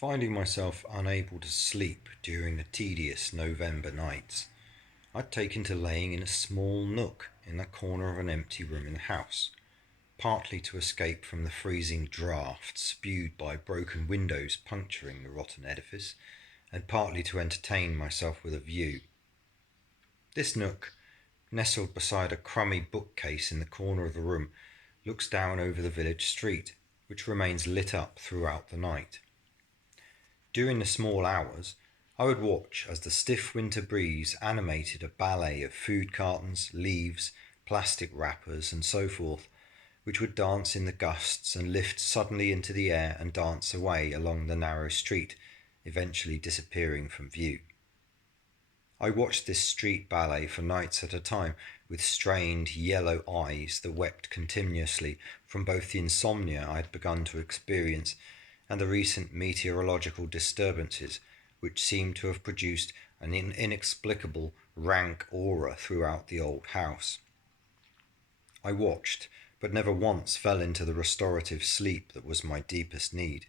Finding myself unable to sleep during the tedious November nights, I'd taken to laying in a small nook in the corner of an empty room in the house, partly to escape from the freezing draught spewed by broken windows puncturing the rotten edifice, and partly to entertain myself with a view. This nook, nestled beside a crummy bookcase in the corner of the room, looks down over the village street, which remains lit up throughout the night. During the small hours, I would watch as the stiff winter breeze animated a ballet of food cartons, leaves, plastic wrappers, and so forth, which would dance in the gusts and lift suddenly into the air and dance away along the narrow street, eventually disappearing from view. I watched this street ballet for nights at a time with strained yellow eyes that wept continuously from both the insomnia I had begun to experience and the recent meteorological disturbances which seemed to have produced an inexplicable rank aura throughout the old house. I watched, but never once fell into the restorative sleep that was my deepest need.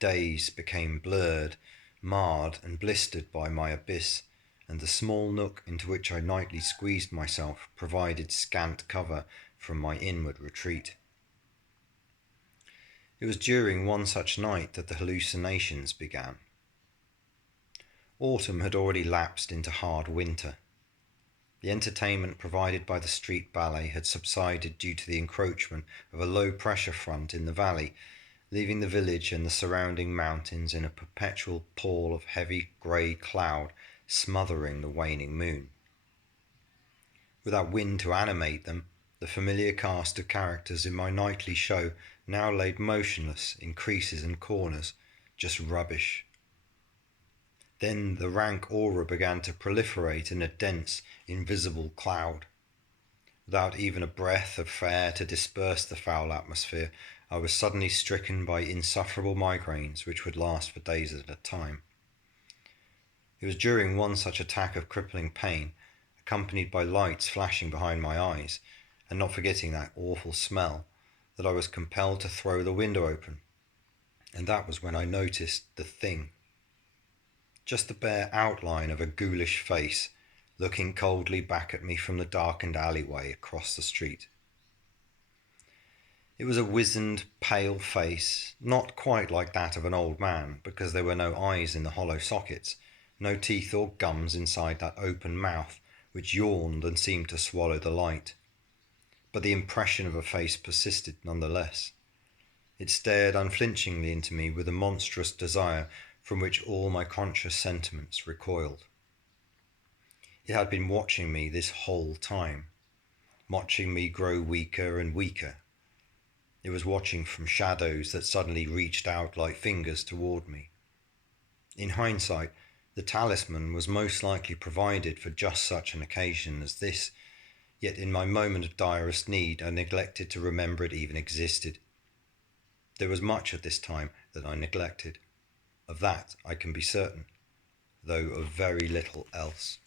Days became blurred, marred, and blistered by my abyss, and the small nook into which I nightly squeezed myself provided scant cover from my inward retreat. It was during one such night that the hallucinations began. Autumn had already lapsed into hard winter. The entertainment provided by the street ballet had subsided due to the encroachment of a low-pressure front in the valley, leaving the village and the surrounding mountains in a perpetual pall of heavy grey cloud smothering the waning moon. Without wind to animate them, the familiar cast of characters in my nightly show now laid motionless in creases and corners, just rubbish. Then the rank aura began to proliferate in a dense, invisible cloud. Without even a breath of air to disperse the foul atmosphere, I was suddenly stricken by insufferable migraines which would last for days at a time. It was during one such attack of crippling pain, accompanied by lights flashing behind my eyes, and not forgetting that awful smell, that I was compelled to throw the window open. And that was when I noticed the thing. Just the bare outline of a ghoulish face, looking coldly back at me from the darkened alleyway across the street. It was a wizened, pale face, not quite like that of an old man, because there were no eyes in the hollow sockets, no teeth or gums inside that open mouth, which yawned and seemed to swallow the light. But the impression of a face persisted nonetheless. It stared unflinchingly into me with a monstrous desire from which all my conscious sentiments recoiled. It had been watching me this whole time, watching me grow weaker and weaker. It was watching from shadows that suddenly reached out like fingers toward me. In hindsight, the talisman was most likely provided for just such an occasion as this, yet in my moment of direst need I neglected to remember it even existed. There was much at this time that I neglected. Of that I can be certain, though of very little else.